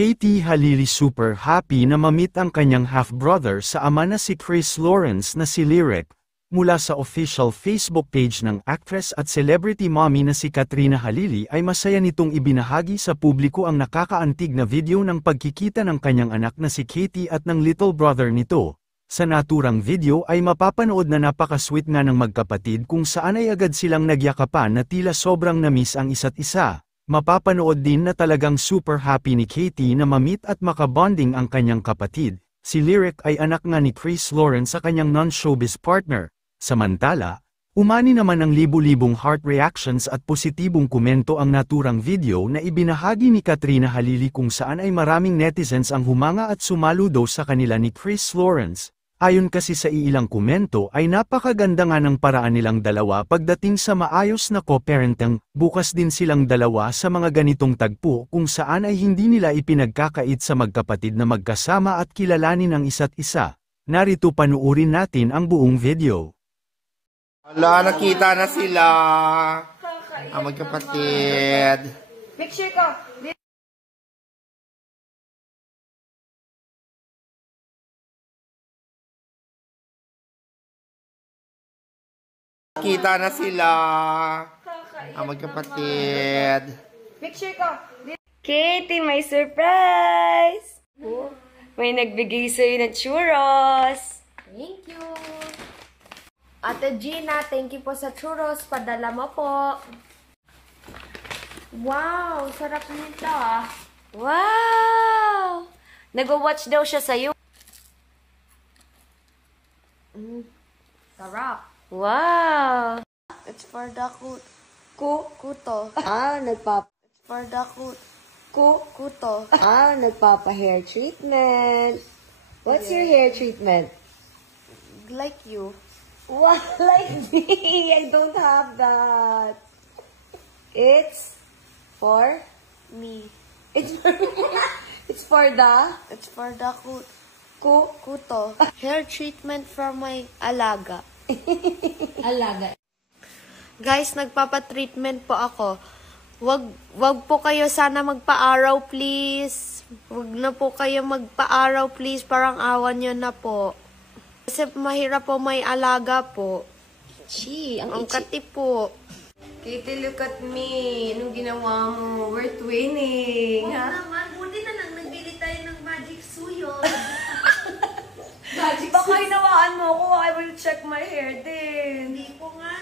Katie Halili super happy na ma-meet ang kanyang half-brother sa ama na si Chris Lawrence na si Lyric. Mula sa official Facebook page ng actress at celebrity mommy na si Katrina Halili ay masaya nitong ibinahagi sa publiko ang nakakaantig na video ng pagkikita ng kanyang anak na si Katie at ng little brother nito. Sa naturang video ay mapapanood na napaka-sweet nga ng magkapatid kung saan ay agad silang nagyakapan na tila sobrang na-miss ang isa't isa. Mapapanood din na talagang super happy ni Katie na ma-meet at makabonding ang kanyang kapatid. Si Lyric ay anak nga ni Chris Lawrence sa kanyang non-showbiz partner. Samantala, umani naman ang libu-libong heart reactions at positibong komento ang naturang video na ibinahagi ni Katrina Halili kung saan ay maraming netizens ang humanga at sumaludo sa kanila ni Chris Lawrence. Ayon kasi sa ilang komento ay napakaganda nga ng paraan nilang dalawa pagdating sa maayos na co-parenting, bukas din silang dalawa sa mga ganitong tagpo kung saan ay hindi nila ipinagkakait sa magkapatid na magkasama at kilalanin ang isa't isa. Narito panuurin natin ang buong video. Hala, nakita na sila. Ang magkapatid. Picture ko. Nakita na sila. Ang magkapatid. Picture ko. Katie, may surprise! May nagbigay sa'yo ng churros. Thank you. Ate Gina, thank you po sa churros. Padala mo po. Wow, sarap nito ah. Wow! Nag-watch daw siya sa'yo. Sarap. Wow! It's for the kuto. It's for the Kuto. nagpapa-hair treatment. What's your hair treatment? Like you. Wow, like me! I don't have that. It's for Me. It's for It's for the It's for the kuto. Hair treatment for my alaga. alaga. Guys, nagpapa-treatment po ako. Wag po kayo sana magpa-araw, please. Wag na po kayo magpa-araw, please. Parang awan nyo na po. Kasi mahirap po may alaga po. Ang kati po. Katie, look at me. Anong ginawa mo? We're twinning. Naman, buti na lang nagbili tayo ng magic suyo. Baka hinawaan mo ako. I will check my hair din. Hindi po nga